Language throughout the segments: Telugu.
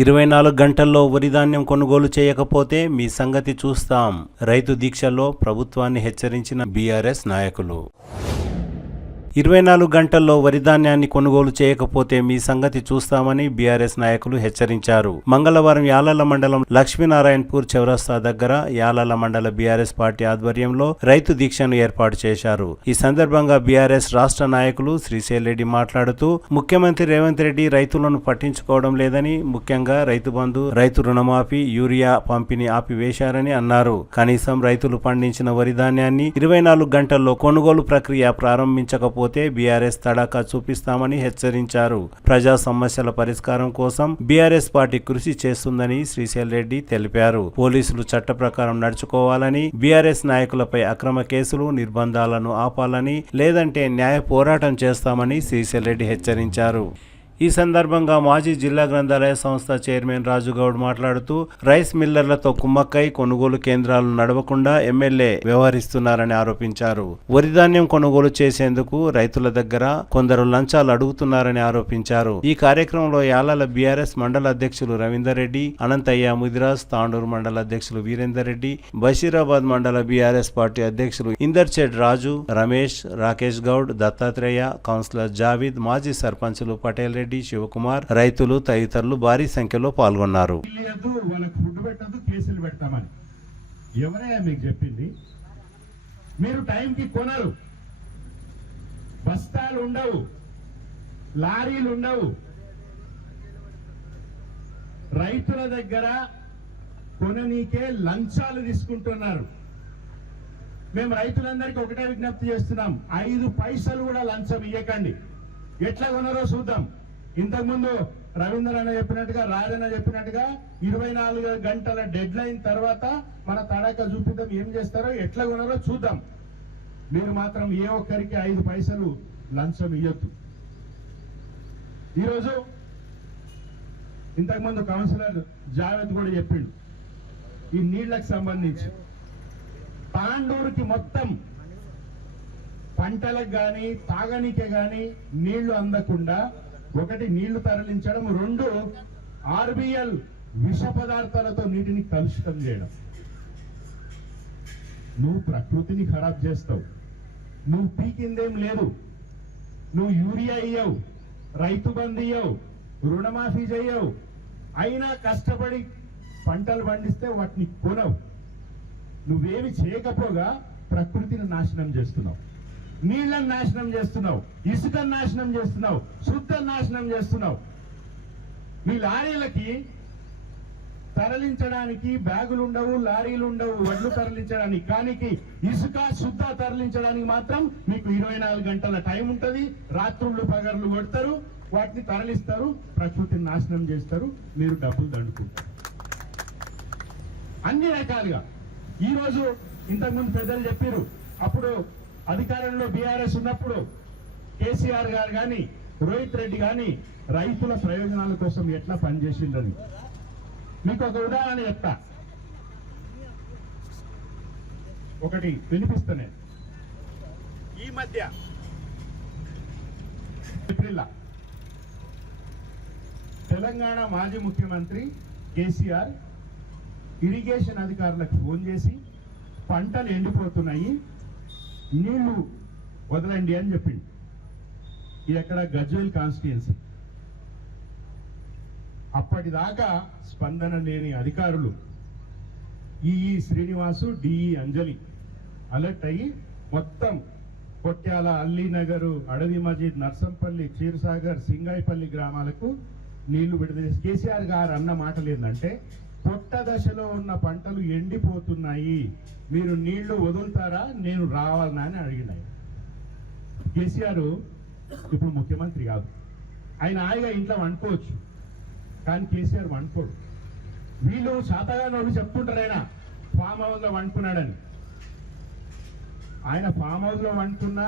24 గంటల్లో వరి ధాన్యం కొనుగోలు చేయకపోతే మీ సంగతి చూస్తాం. రైతు దీక్షలో ప్రభుత్వాన్ని హెచ్చరించిన బీఆర్ఎస్ నాయకులు. 24 గంటల్లో వరి ధాన్యాన్ని కొనుగోలు చేయకపోతే మీ సంగతి చూస్తామని బీఆర్ఎస్ నాయకులు హెచ్చరించారు. మంగళవారం యాలల్ల మండలం లక్ష్మీనారాయణపూర్ చౌరస్తా దగ్గర యాలల్ల మండల బీఆర్ఎస్ పార్టీ ఆధ్వర్యంలో రైతు దీక్షను ఏర్పాటు చేశారు. ఈ సందర్భంగా బీఆర్ఎస్ రాష్ట్ర నాయకులు శ్రీశైల్ రెడ్డి మాట్లాడుతూ ముఖ్యమంత్రి రేవంత్ రెడ్డి రైతులను పట్టించుకోవడం లేదని, ముఖ్యంగా రైతు బంధు, రైతు రుణమాఫీ, యూరియా పంపిణీ ఆపివేశారని అన్నారు. కనీసం రైతులు పండించిన వరి ధాన్యాన్ని 24 గంటల్లో కొనుగోలు ప్రక్రియ ప్రారంభించకపోతే బీఆర్ఎస్ తడాకా చూపిస్తామని హెచ్చరించారు. ప్రజా సమస్యల పరిష్కారం కోసం బీఆర్ఎస్ పార్టీ కృషి చేస్తుందని శ్రీశైల్ రెడ్డి తెలిపారు. పోలీసులు చట్ట ప్రకారం నడుచుకోవాలని, బీఆర్ఎస్ నాయకులపై అక్రమ కేసులు, నిర్బంధాలను ఆపాలని, లేదంటే న్యాయ పోరాటం చేస్తామని శ్రీశైల్ రెడ్డి హెచ్చరించారు. ఈ సందర్భంగా మాజీ జిల్లా గ్రంథాలయ సంస్థ చైర్మన్ రాజుగౌడ్ మాట్లాడుతూ రైస్ మిల్లర్లతో కుమ్మక్కై కొనుగోలు కేంద్రాలు నడవకుండా ఎమ్మెల్యే వ్యవహరిస్తున్నారని ఆరోపించారు. వరి ధాన్యం కొనుగోలు చేసేందుకు రైతుల దగ్గర కొందరు లంచాలు అడుగుతున్నారని ఆరోపించారు. ఈ కార్యక్రమంలో యాలాల బీఆర్ఎస్ మండల అధ్యక్షులు రవీందర్ రెడ్డి, అనంతయ్య ముదిరాజ్, తాండూరు మండల అధ్యక్షులు వీరేందర్ రెడ్డి, బషీరాబాద్ మండల బీఆర్ఎస్ పార్టీ అధ్యక్షులు ఇందర్చెడ్ రాజు, రమేష్, రాకేష్ గౌడ్, దత్తాత్రేయ, కౌన్సిలర్ జావీద్, మాజీ సర్పంచులు పటేల్ రెడ్డి, శివకుమార్, రైతులు తదితరులు భారీ సంఖ్యలో పాల్గొన్నారు. ఎవరైనా మీకు చెప్పింది? మీరు టైంకి కొనరు, బస్తాలు ఉండవు, లారీలు ఉండవు. రైతుల దగ్గర కొననీకే లంచాలు తీసుకుంటున్నారు. మేము రైతులందరికీ ఒకటే విజ్ఞప్తి చేస్తున్నాం, 5 పైసలు కూడా లంచం ఇయ్యకండి. ఎట్లా కొనరో చూద్దాం. ఇంతకుముందు రవీంద్ర అన్న చెప్పినట్టుగా, రాజన్న చెప్పినట్టుగా 24 గంటల డెడ్ లైన్ తర్వాత మన తడాక చూపిద్దాం. ఏం చేస్తారో, ఎట్లా కొనారో చూద్దాం. మీరు మాత్రం ఏ ఒక్కరికి 5 పైసలు లంచం ఇయ్యొద్దు. ఈరోజు ఇంతకుముందు కౌన్సిలర్ జావేద్ కూడా చెప్పిండు, ఈ నీళ్లకు సంబంధించి తాండూరుకి మొత్తం పంటలకు గాని తాగనీకే గాని నీళ్లు అందకుండా, 1 నీళ్లు తరలించడం, 2 ఆర్బిఎల్ విష పదార్థాలతో నీటిని కలుషితం చేయడం. నువ్వు ప్రకృతిని ఖరాబ్ చేస్తావు. నువ్వు పీకిందేం లేదు. నువ్వు యూరియా ఇయ్యవు, రైతు బంధు ఇయ్యవు, రుణమాఫీ చేయవు. అయినా కష్టపడి పంటలు పండిస్తే వాటిని కొనవు. నువ్వేమి చేయకపోగా ప్రకృతిని నాశనం చేస్తున్నావు, నీళ్లను నాశనం చేస్తున్నావు, ఇసుకను నాశనం చేస్తున్నావు, శుద్ధ నాశనం చేస్తున్నావు. మీ లారీలకి తరలించడానికి బ్యాగులు ఉండవు, లారీలు ఉండవు, వడ్లు తరలించడానికి. కానీ ఇసుక శుద్ధ తరలించడానికి మాత్రం మీకు 24 గంటల టైం ఉంటుంది. రాత్రుళ్ళు పగర్లు కొడతారు, వాటిని తరలిస్తారు, ప్రకృతిని నాశనం చేస్తారు, మీరు డబ్బులు దండుకుంటారు. అన్ని రకాలుగా ఈరోజు ఇంతకుముందు పెద్దలు చెప్పారు, అప్పుడు అధికారంలో బీఆర్ఎస్ ఉన్నప్పుడు కేసీఆర్ గారు కానీ, రోహిత్ రెడ్డి కానీ రైతుల ప్రయోజనాల కోసం ఎట్లా పనిచేసిందని మీకు ఒక ఉదాహరణ చెప్తా. ఒకటి వినిపిస్తానే. ఈ మధ్య ఏప్రిల్ తెలంగాణ మాజీ ముఖ్యమంత్రి కేసీఆర్ ఇరిగేషన్ అధికారులకు ఫోన్ చేసి పంటలు ఎండిపోతున్నాయి, నీళ్లు వదలండి అని చెప్పింది. ఇది ఎక్కడ? గజ్వేల్ కాన్స్టిట్యుయెన్సీ. అప్పటిదాకా స్పందన లేని అధికారులు ఈఈ శ్రీనివాసు, డిఈ అంజలి అలర్ట్ అయ్యి మొత్తం కొట్యాల, అల్లీనగర్, అడవి మజీద్, నర్సంపల్లి, క్షీరసాగర్, సింగాయిపల్లి గ్రామాలకు నీళ్లు విడుదల. కేసీఆర్ గారు అన్న మాటలు ఏంటంటే, పొట్ట దశలో ఉన్న పంటలు ఎండిపోతున్నాయి, మీరు నీళ్లు వదులుతారా, నేను రావాలనా అని అడిగినాయి. కేసీఆర్ ఇప్పుడు ముఖ్యమంత్రి కాదు, ఆయన హాయిగా ఇంట్లో వండుకోవచ్చు, కానీ కేసీఆర్ వండుకోడు. వీళ్ళు శాతగానోళ్ళు చెప్తుంటారు ఆయన ఫామ్ హౌస్ లో వండుకున్నాడని. ఆయన ఫామ్ హౌస్ లో వండుకున్నా,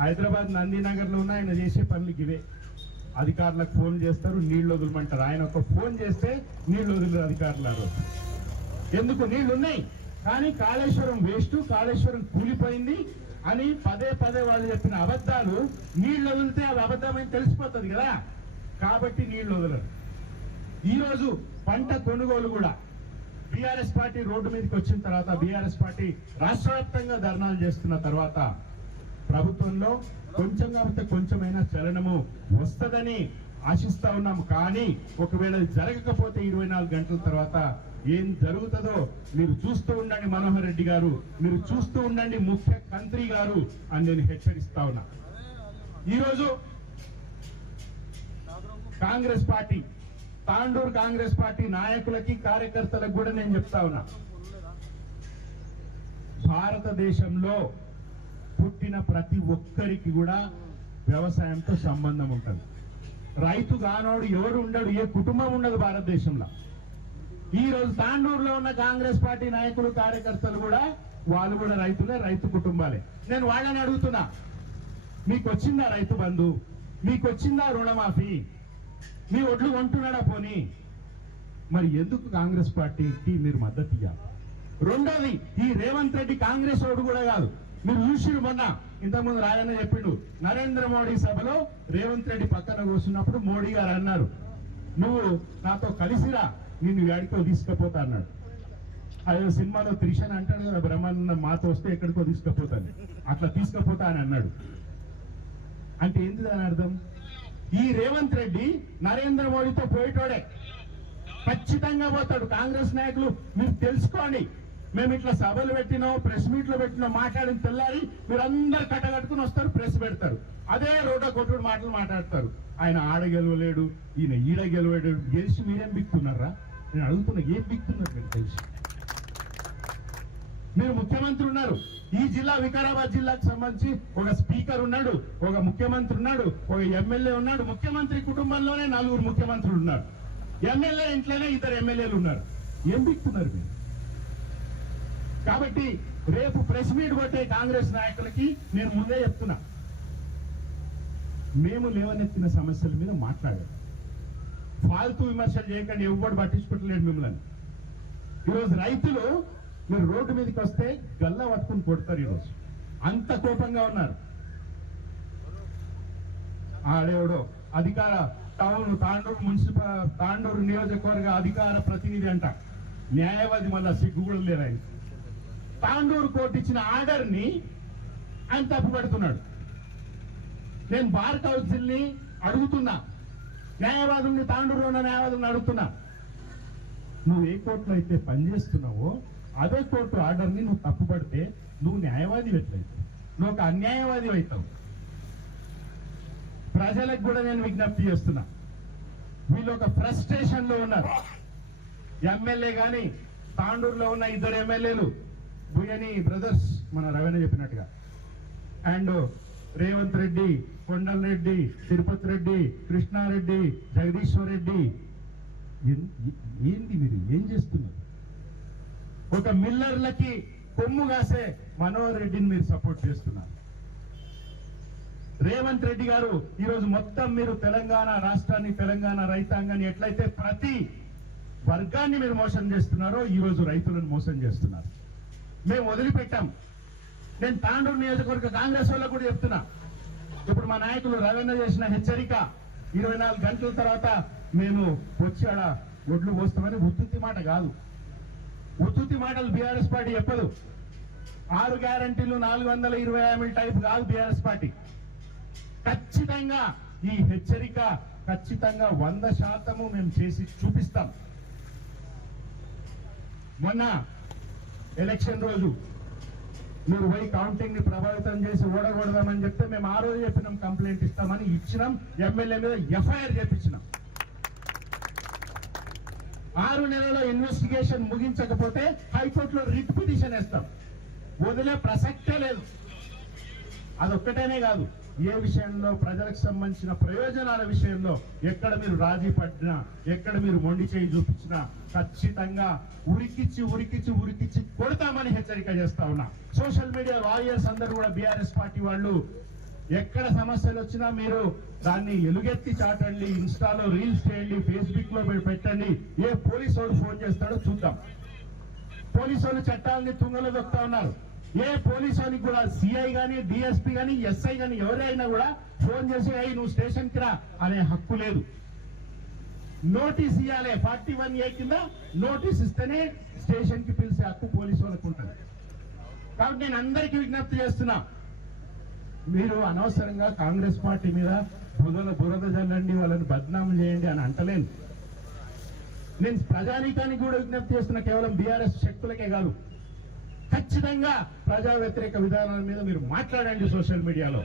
హైదరాబాద్ నందీనగర్ లో ఉన్న ఆయన చేసే పనులు ఇవే. అధికారులకు ఫోన్ చేస్తారు, నీళ్లు వదలమంటారు. ఆయన ఒక ఫోన్ చేస్తే నీళ్లు వదిలేరు అధికారులు. ఎందుకు? నీళ్లు ఉన్నాయి, కానీ కాళేశ్వరం వేస్ట్, కాళేశ్వరం కూలిపోయింది అని పదే వాళ్ళు చెప్పిన అబద్ధాలు నీళ్లు వదిలితే అది అబద్ధమని తెలిసిపోతుంది కదా, కాబట్టి నీళ్లు వదలరు. ఈ రోజు పంట కొనుగోలు కూడా బీఆర్ఎస్ పార్టీ రోడ్డు మీదకి వచ్చిన తర్వాత, బీఆర్ఎస్ పార్టీ రాష్ట్ర వ్యాప్తంగా ధర్నాలు చేస్తున్న తర్వాత ప్రభుత్వంలో కొంచెం కాకపోతే కొంచెమైనా చలనము వస్తుందని ఆశిస్తా ఉన్నాం. కానీ ఒకవేళ జరగకపోతే 24 గంటల తర్వాత ఏం జరుగుతుందో మీరు చూస్తూ ఉండండి మనోహర్ రెడ్డి గారు, మీరు చూస్తూ ఉండండి ముఖ్యమంత్రి గారు అని నేను హెచ్చరిస్తా ఉన్నా. ఈరోజు కాంగ్రెస్ పార్టీ, తాండూరు కాంగ్రెస్ పార్టీ నాయకులకి కార్యకర్తలకు కూడా నేను చెప్తా ఉన్నా, భారతదేశంలో పుట్టిన ప్రతి ఒక్కరికి కూడా వ్యవసాయంతో సంబంధం ఉంటుంది. రైతు కానోడు ఎవరు ఉండడు, ఏ కుటుంబం ఉండదు భారతదేశంలో. ఈ రోజు తాండూరులో ఉన్న కాంగ్రెస్ పార్టీ నాయకులు కార్యకర్తలు కూడా వాళ్ళు కూడా రైతులే, రైతు కుటుంబాలే. నేను వాళ్ళని అడుగుతున్నా, మీకు వచ్చిందా రైతు బంధు? మీకు వచ్చిందా రుణమాఫీ? మీ ఒడ్లు కొంటున్నాడా? పోనీ మరి ఎందుకు కాంగ్రెస్ పార్టీకి మీరు మద్దతు ఇవ్వాలి? రెండోది, ఈ రేవంత్ రెడ్డి కాంగ్రెస్ ఓడు కూడా కాదు. మీరు చూసిరు మొన్న, ఇంతకుముందు రాజన్న చెప్పిండు, నరేంద్ర మోడీ సభలో రేవంత్ రెడ్డి పక్కన కూర్చున్నప్పుడు మోడీ గారు అన్నారు, నువ్వు నాతో కలిసిరా, నిన్ను ఎక్కడికో తీసుకుపోతా అన్నాడు. అదే సినిమాలో త్రిషన్ అంటాడు కదా, బ్రహ్మానందం మాతో వస్తే ఎక్కడికో తీసుకుపోతాను, అట్లా తీసుకుపోతా అని అన్నాడు. అంటే ఏంటి దాని అర్థం? ఈ రేవంత్ రెడ్డి నరేంద్ర మోడీతో పోయేటోడే, ఖచ్చితంగా పోతాడు. కాంగ్రెస్ నాయకులు మీరు తెలుసుకోండి, మేము ఇట్లా సభలు పెట్టినాం, ప్రెస్ మీట్లు పెట్టినాం, మాట్లాడిన తెల్లారి మీరు అందరు కట్టగట్టుకుని వస్తారు, ప్రెస్ పెడతారు, అదే రోడ్డ కొట్టుడు మాటలు మాట్లాడతారు. ఆయన ఆడ గెలవలేడు, ఈయన ఈడ గెలవలేడు, గెలిచి మీరేం బిక్కుతున్నారా? నేను అడుగుతున్నా, ఏం బిక్కున్నారు మీరు తెలిసి? మీరు ముఖ్యమంత్రి ఉన్నారు, ఈ జిల్లా వికారాబాద్ జిల్లాకు సంబంధించి ఒక స్పీకర్ ఉన్నాడు, ఒక ముఖ్యమంత్రి ఉన్నాడు, ఒక ఎమ్మెల్యే ఉన్నాడు. ముఖ్యమంత్రి కుటుంబంలోనే 4 ముఖ్యమంత్రులు ఉన్నారు, ఎమ్మెల్యే ఇంట్లోనే 2 ఎమ్మెల్యేలు ఉన్నారు. ఏం బిక్కున్నారు మీరు? కాబట్టి రేపు ప్రెస్ మీట్ కొట్టే కాంగ్రెస్ నాయకులకి నేను ముందే చెప్తున్నా, మేము లేవనెత్తిన సమస్యల మీద మాట్లాడాలి, ఫాల్తూ విమర్శలు చేయకండి, ఎవ్వడు పట్టించుకోవట్లేదు మిమ్మల్ని. ఈరోజు రైతులు మీరు రోడ్డు మీదకి వస్తే గల్లా పట్టుకుని కొడతారు. ఈరోజు అంత కోపంగా ఉన్నారు. ఆడేవడో అధికార తాండూరు మున్సిపల్ తాండూరు నియోజకవర్గ అధికార ప్రతినిధి అంట, న్యాయవాది, మళ్ళా సిగ్గు కూడా లేదు ఆయన. తాండూరు కోర్టు ఇచ్చిన ఆర్డర్ ని ఆయన తప్పుపడుతున్నాడు. నేను బార్ కౌన్సిల్ ని అడుగుతున్నా, న్యాయవాదుల్ని, తాండూరులో ఉన్న న్యాయవాదుల్ని అడుగుతున్నా, నువ్వు ఏ కోర్టులో అయితే పనిచేస్తున్నావో అదే కోర్టు ఆర్డర్ ని నువ్వు తప్పుపడితే నువ్వు న్యాయవాది ఎట్లయితే, నువ్వు ఒక అన్యాయవాది అవుతావు. ప్రజలకు కూడా నేను విజ్ఞప్తి చేస్తున్నా, వీళ్ళు ఒక ఫ్రస్ట్రేషన్ లో ఉన్నారు. ఎమ్మెల్యే గాని తాండూరులో ఉన్న 2 ఎమ్మెల్యేలు, బుయని బ్రదర్స్, మన రవీణ చెప్పినట్టుగా, అండ్ రేవంత్ రెడ్డి, కొండల్ రెడ్డి, తిరుపతి రెడ్డి, కృష్ణారెడ్డి, జగదీశ్వర్ రెడ్డి, ఏంటి మీరు ఏం చేస్తున్నారు? ఒక మిల్లర్లకి కొమ్ము కాసే మనోహర్ రెడ్డిని మీరు సపోర్ట్ చేస్తున్నారు. రేవంత్ రెడ్డి గారు ఈరోజు మొత్తం మీరు తెలంగాణ రాష్ట్రాన్ని, తెలంగాణ రైతాంగాన్ని ఎట్లయితే ప్రతి వర్గాన్ని మీరు మోసం చేస్తున్నారో ఈరోజు రైతులను మోసం చేస్తున్నారు. మేము వదిలిపెట్టాం. నేను తాండూరు నియోజకవర్గ కాంగ్రెస్ వాళ్ళకు కూడా చెప్తున్నా, ఇప్పుడు మా నాయకులు రవీణ చేసిన హెచ్చరిక, 24 గంటల తర్వాత మేము వచ్చాడ ఒడ్లు పోస్తామని ఉత్తుత్తి మాట కాదు. ఉత్తుత్తి మాటలు బీఆర్ఎస్ పార్టీ చెప్పదు. 6 గ్యారంటీలు 420 హామీల టైప్ కాదు బీఆర్ఎస్ పార్టీ. ఖచ్చితంగా ఈ హెచ్చరిక ఖచ్చితంగా 100% మేము చేసి చూపిస్తాం. మొన్న ఎలక్షన్ రోజు మీరు పోయి కౌంటింగ్ ని ప్రభావితం చేసి ఓడగొడదామని చెప్తే మేము ఆ రోజు చెప్పినాం, కంప్లైంట్ ఇస్తామని ఇచ్చినాం, ఎమ్మెల్యే మీద ఎఫ్ఐఆర్ చేపించినాం. 6 నెలల్లో ఇన్వెస్టిగేషన్ ముగించకపోతే హైకోర్టులో రిట్ పిటిషన్ వేస్తాం. వదిలే ప్రసక్తే లేదు. అదొక్కటేనే కాదు, ఏ విషయంలో ప్రజలకు సంబంధించిన ప్రయోజనాల విషయంలో ఎక్కడ మీరు రాజీ పడినా, ఎక్కడ మీరు మొండి చేయి చూపించినా ఖచ్చితంగా ఉరికిచ్చి కొడతామని హెచ్చరిక చేస్తా ఉన్నా. సోషల్ మీడియా వారియర్స్ అందరూ కూడా బీఆర్ఎస్ పార్టీ వాళ్ళు ఎక్కడ సమస్యలు వచ్చినా మీరు దాన్ని ఎలుగెత్తి చాటండి, ఇన్స్టాలో రీల్స్ చేయండి, ఫేస్బుక్ లో పెట్టండి. ఏ పోలీసు వాడు ఫోన్ చేస్తాడో చూద్దాం. పోలీసు వాళ్ళు చట్టాలని తుంగలో దొక్కుతా ఉన్నారు. ఏ పోలీసునికి కూడా సిఐ గాని, డిఎస్పీ గాని, ఎస్ఐ గాని ఎవరైనా కూడా ఫోన్ చేసి నువ్వు స్టేషన్ కి రా అనే హక్కు లేదు. నోటీస్ ఇవ్వాలి. 41A కింద నోటీస్ ఇస్తేనే స్టేషన్ కి పిలిచే హక్కు పోలీసు వాళ్ళకు ఉంటుంది. కాబట్టి నేను అందరికీ విజ్ఞప్తి చేస్తున్నా, మీరు అనవసరంగా కాంగ్రెస్ పార్టీ మీద బురద జల్లండి, వాళ్ళని బద్నామం చేయండి అని అంటలేను. నేను ప్రజానీకానికి కూడా విజ్ఞప్తి చేస్తున్నా, కేవలం బీఆర్ఎస్ శక్తులకే కాదు. ఖచ్చితంగా ప్రజా వ్యతిరేక విధానాల మీద మీరు మాట్లాడండి సోషల్ మీడియాలో.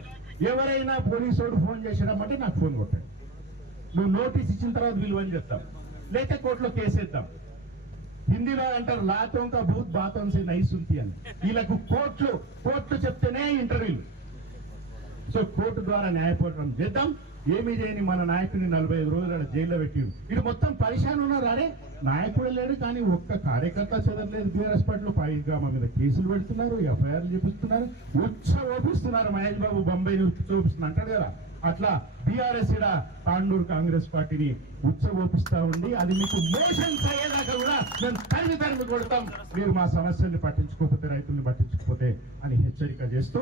ఎవరైనా పోలీసోడు ఫోన్ చేసినామంటే నాకు ఫోన్ కొట్టండి. నువ్వు నోటీస్ ఇచ్చిన తర్వాత విలువని చెప్తాం, లేకపోతే కోర్టులో కేసేద్దాం. హిందీలో అంటారు లాతోంక భూత్ బాతోం సే నై సున్తి అని. వీళ్ళకు కోర్టు చెప్తేనే ఇంటర్వ్యూలు. సో కోర్టు ద్వారా న్యాయపోరాటం చేద్దాం. ఏమీ చేయని మన నాయకుడిని 45 రోజులు జైల్లో పెట్టిరు. ఇది మొత్తం పరిశాన్ ఉన్నారు. అరే నాయకుడు లేడు కానీ ఒక్క కార్యకర్త చదవలేదు బీఆర్ఎస్ పార్టీలో. పైగా మా మీద కేసులు పెడుతున్నారు, ఎఫ్ఐఆర్లు చూపిస్తున్నారు, ఓపిస్తున్నారు. మహేష్ బాబు బొంబాయిని చూపిస్తున్నా అంటాడు కదా, అట్లా బీఆర్ఎస్ ఇడ తాండూరు కాంగ్రెస్ పార్టీని ఓపిస్తా ఉండి అది మీకు మోషన్స్ అయ్యేదాకా కూడా మేము తరిమి కొడతాం, మీరు మా సమస్యల్ని పట్టించుకోకపోతే, రైతుల్ని పట్టించుకోకపోతే అని హెచ్చరిక చేస్తూ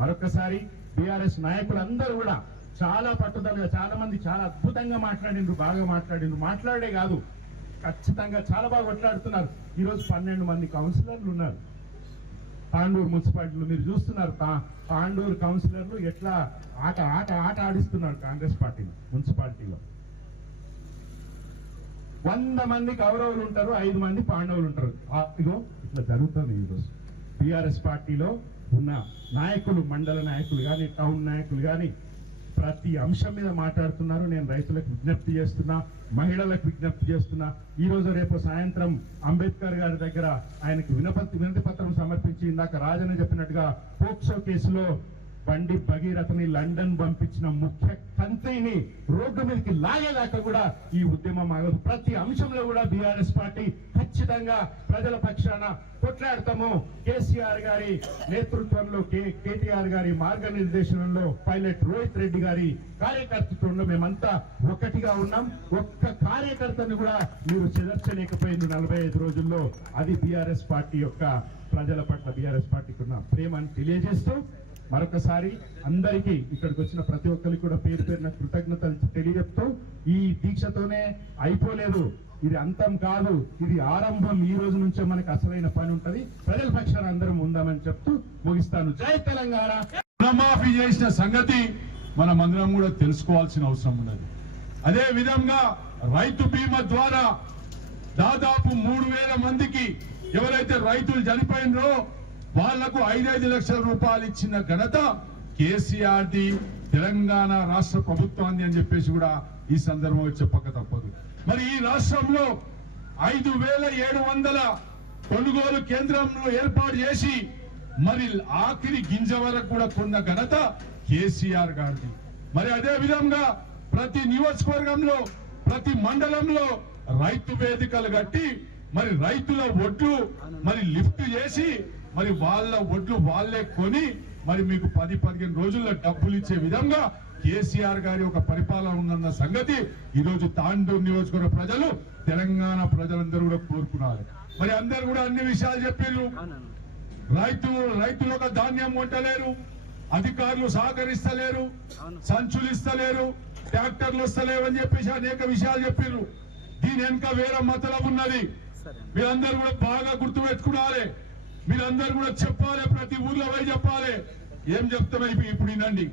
మరొకసారి బీఆర్ఎస్ నాయకులందరూ కూడా చాలా పట్టుదలగా, చాలా మంది చాలా అద్భుతంగా మాట్లాడిండ్రు, బాగా మాట్లాడిండ్రు. మాట్లాడే కాదు, ఖచ్చితంగా చాలా బాగా కొట్లాడుతున్నారు. ఈరోజు 12 మంది కౌన్సిలర్లు ఉన్నారు తాండూరు మున్సిపాలిటీలో. మీరు చూస్తున్నారు తాండూరు కౌన్సిలర్లు ఎట్లా ఆట ఆడిస్తున్నారు కాంగ్రెస్ పార్టీ మున్సిపాలిటీలో. 100 మంది కౌరవులు ఉంటారు, 5 మంది పాండవులు ఉంటారు. ఇగో ఇట్లా జరుగుతుంది ఈరోజు. బీఆర్ఎస్ పార్టీలో ఉన్న నాయకులు, మండల నాయకులు కానీ, టౌన్ నాయకులు కానీ ప్రతి అంశం మీద మాట్లాడుతున్నారు. నేను రైతులకు విజ్ఞప్తి చేస్తున్నా, మహిళలకు విజ్ఞప్తి చేస్తున్నా. ఈ రోజు రేపు సాయంత్రం అంబేద్కర్ గారి దగ్గర ఆయనకు వినతి పత్రం సమర్పించి, ఇందాక రాజన్న చెప్పినట్టుగా పోక్సో కేసులో బండి భగీరథని లండన్ పంపించిన ముఖ్య కంత్రిని రోడ్డు మీదకి లాగేదాకా కూడా ఈ ఉద్యమం ఆగదు. ప్రతి అంశంలో కూడా బీఆర్ఎస్ పార్టీ ఖచ్చితంగా ప్రజల పక్షాన కొట్లాడతాము. కేసీఆర్ గారి నేతృత్వంలో, కేటీఆర్ గారి మార్గనిర్దేశనంలో, పైలట్ రోహిత్ రెడ్డి గారి కార్యకర్తృత్వంలో మేమంతా ఒకటిగా ఉన్నాం. ఒక్క కార్యకర్తను కూడా మీరు చెదర్చలేకపోయింది 45 రోజుల్లో. అది బీఆర్ఎస్ పార్టీ యొక్క ప్రజల పట్ల బీఆర్ఎస్ పార్టీకి ఉన్న ప్రేమను తెలియజేస్తూ మరొకసారి అందరికీ ఇక్కడికి వచ్చిన ప్రతి ఒక్కరికి కూడా పేరు పేరున కృతజ్ఞతలు తెలియజెప్తూ, ఈ దీక్షతోనే అయిపోలేదు, ఇది అంతం కాదు, ఇది ఆరంభం. ఈ రోజు నుంచే మనకు అసలైన పని ఉంటది. ప్రజల పక్షాన అందరం ఉందామని చెప్తూ ముగిస్తాను. జై తెలంగాణ. రుణమాఫీ చేసిన సంగతి మనం అందరం కూడా తెలుసుకోవాల్సిన అవసరం ఉన్నది. అదే విధంగా రైతు బీమా ద్వారా దాదాపు 3000 మందికి ఎవరైతే రైతులు చనిపోయినరో వాళ్లకు 5 లక్షల రూపాయలు ఇచ్చిన ఘనత కేసీఆర్ ది, తెలంగాణ రాష్ట్ర ప్రభుత్వాన్ని అని చెప్పేసి కూడా ఈ సందర్భంగా చెప్పక తప్పదు. మరి ఈ రాష్ట్రంలో 5700 కొనుగోలు కేంద్రంలో ఏర్పాటు చేసి మరి ఆఖరి గింజ వరకు కూడా కొన్న ఘనత కేసీఆర్ గారిది. మరి అదే విధంగా ప్రతి నియోజకవర్గంలో, ప్రతి మండలంలో రైతు వేదికలు కట్టి మరి రైతుల ఒడ్లు మరి లిఫ్ట్ చేసి మరి వాళ్ళ ఒడ్లు వాళ్ళే కొని మరి మీకు 10-15 రోజుల్లో డబ్బులు ఇచ్చే విధంగా కేసీఆర్ గారి ఒక పరిపాలన ఉందన్న సంగతి ఈరోజు తాండూరు నియోజకవర్గ ప్రజలు, తెలంగాణ ప్రజలందరూ కూడా కోరుకున్నారు. మరి అందరూ కూడా అన్ని విషయాలు చెప్పారు. రైతులు ఒక ధాన్యం వంటలేరు, అధికారులు సహకరిస్తలేరు, సంచులు ఇస్తలేరు, ట్రాక్టర్లు వస్తలేవని చెప్పేసి అనేక విషయాలు చెప్పారు. దీని వెనుక వేరే మతలబు ఉన్నది. మీరందరూ కూడా బాగా గుర్తుపెట్టుకోవాలి. మీరందరూ కూడా చెప్పాలి, ప్రతి ఊర్లో పోయి చెప్పాలి. ఏం చెప్తామో ఇప్పుడు వినండి.